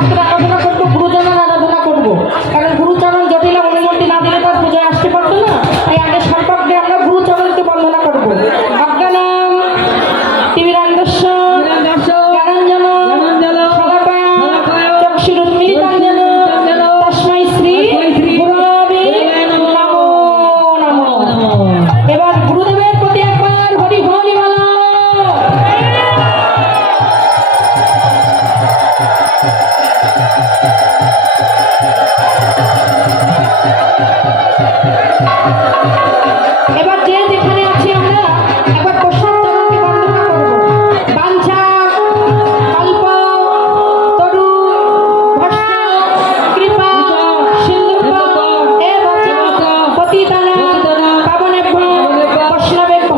ভক্তের আরাধনা করবো, গুরুজনের আরাধনা করবো। কারণ গুরুচরণ জটিলা অনুমতি না দিলে তার পুজোয় আসতে পারতো না। তাই আগে সর্বাগ্রে আমরা গুরুচরণকে বন্দনা করবো। অজ্ঞানাম তিমিরান্ধস্য জ্ঞানাঞ্জন শলাকায়া চক্ষুরুন্মিলিতং যেন তস্मै শ্রী গুরবে নমো নমঃ। এবার গুরুদেবের প্রতি একবার হরি হরি বলো। এবার যে যেখানে আছি আমরা একবার প্রসাদ চরণকে বন্দনা করবো। বাঞ্ছা কল্প তরু ভস্য কৃপা সিন্ধুভ্য এব চ পতিতানাং পাবনেভ্যো বৈষ্ণবেভ্যো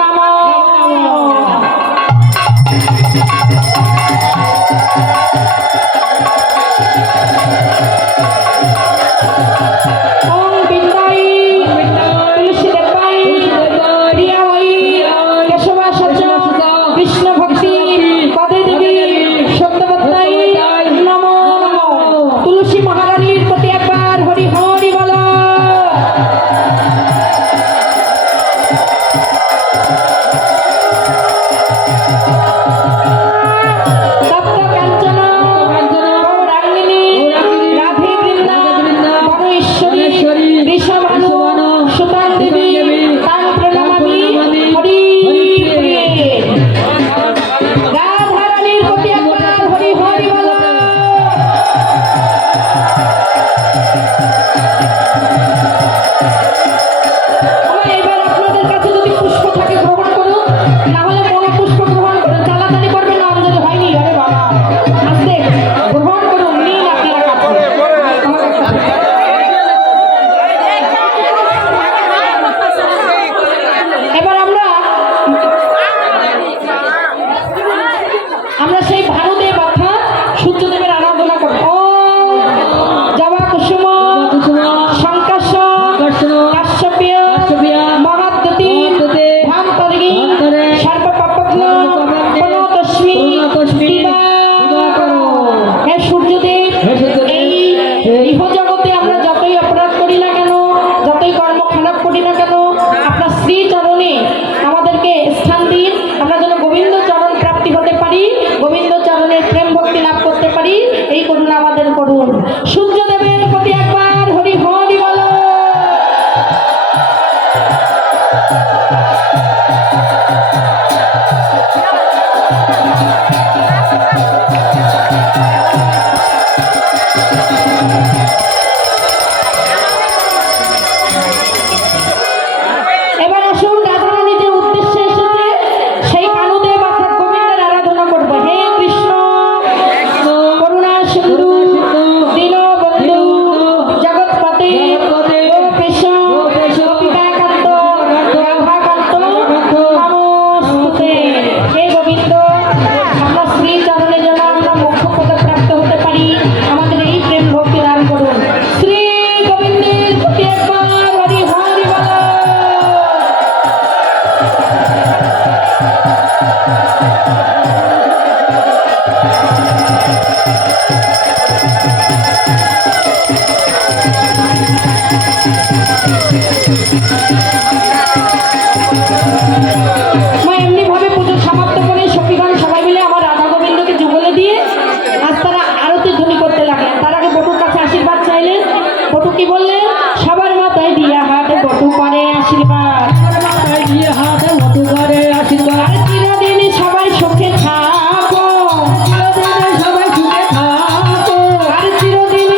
নমঃ। ওম বিন্দাই তুলসী দেবাই প্রিয়াময়ী কেশবাসচ বিষ্ণু ভক্তি পদে দেবী সত্যবত্তাই নমো নমঃ। তুলসী মহারানীর প্রতি একবার হরি হরি বলো। তপ্ত কাঞ্চন গৌরাঙ্গিনী রাধে বৃন্দা বনঈশ্বরী ঋষভানু সুতাং দেবী তাং প্রণমামি হরি প্রিয়ে। রাধারানীর প্রতি একবার হরি হরি বলো। আমার এবার আপনাদের কাছে যদি পুষ্প থাকে গ্রহণ করুন, না হলে কোনো পুষ্প গ্রহণ করুন। চালাচালি করবে না, অঞ্জলি হয়নি। আরে বাবা আস্তে গ্রহণ করুন, নিন আপনারা কাছে। এবার আমরা সেই ভানুদেব অর্থাৎ সূর্যদেবের আরাধনা করব। ওম জবা কুসুম শঙ্কাশ কাশ্যপীয় মহাদ্যুতি ধামপর্গী সর্বপাপগ্ন প্রণতস্মি দিবাকরো। হে সূর্যদেব, এই ইহজগতে আমরা যতই অপরাধ করি না কেন, যতই কর্ম খারাপ করি না কেন, আপনার শ্রী চরণে আমাদেরকে স্থান দিন। আমরা যেন গোবিন্দ চরণ প্রাপ্তি হতে পারি, গোবিন্দ চরণের প্রেম ভক্তি লাভ করতে পারি, এই করুণা আমাদের করুন। সূর্যদেবের প্রতি একবার হরি হরি বলো। এবার আসুন রাধারানী যে উদ্দেশ্যে এসেছে সেই কানুদেব অর্থাৎ গোবিন্দের আরাধনা করবো। হে কৃষ্ণ করুণা সিন্ধু দীনবন্ধু জগৎপতে গোপেশ গোপিকাকান্ত রাধাকান্ত নমস্তুতে। হে গোবিন্দ, আমরা শ্রী চরণে যেন আমরা মোক্ষ পদে প্রাপ্ত হতে পারি, আমাদের এই প্রেম ভক্তি দান করুন। শ্রী গোবিন্দের প্রতি একবার হরি হরি বলো। মা এমনি ভাবে পুজো সমাপ্ত করে সখীগণ সবাই মিলে আমার রাধা গোবিন্দকে যুগলে দিয়ে আজ তারা আরতি ধ্বনি করতে লাগলেন। তার আগে বটুর কাছে আশীর্বাদ চাইলেন। বটু কি বললেন? সবার মাথায় দিয়া হাতে বটু করে আশীর্বাদ, আর চিরদিন সবাই সুখে থাকো, আর চিরদিন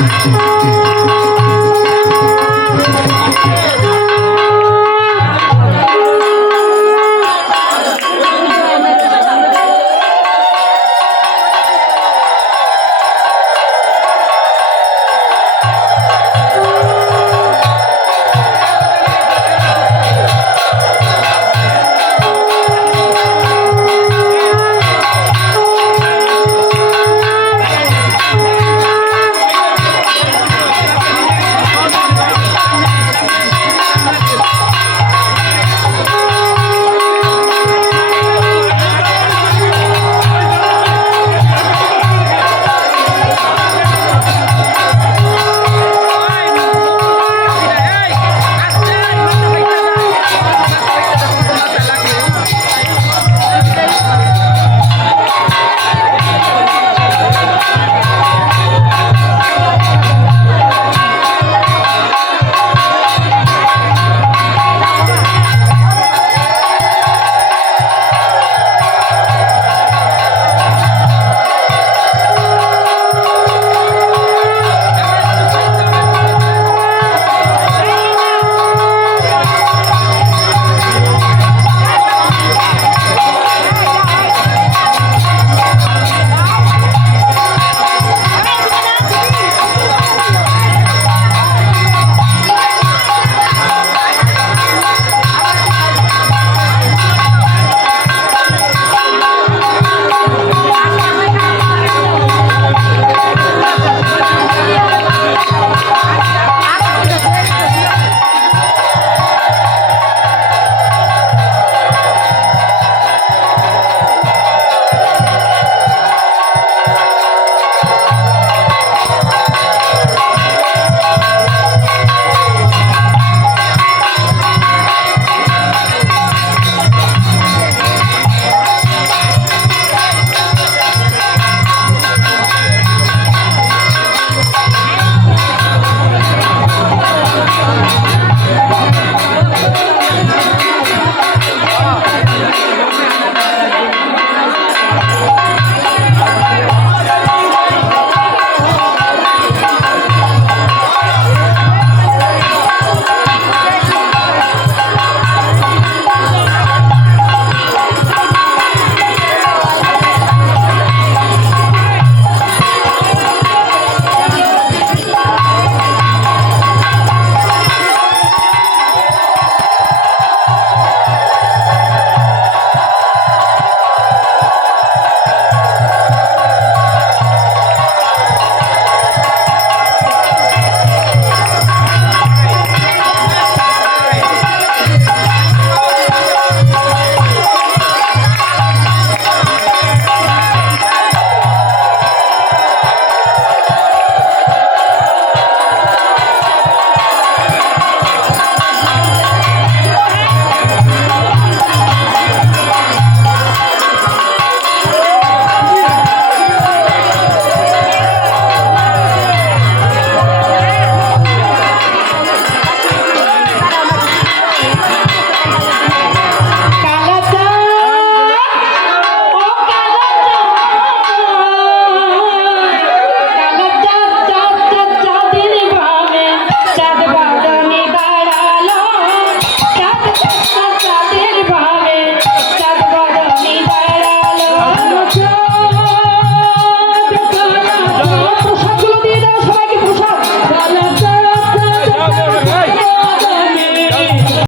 ॐ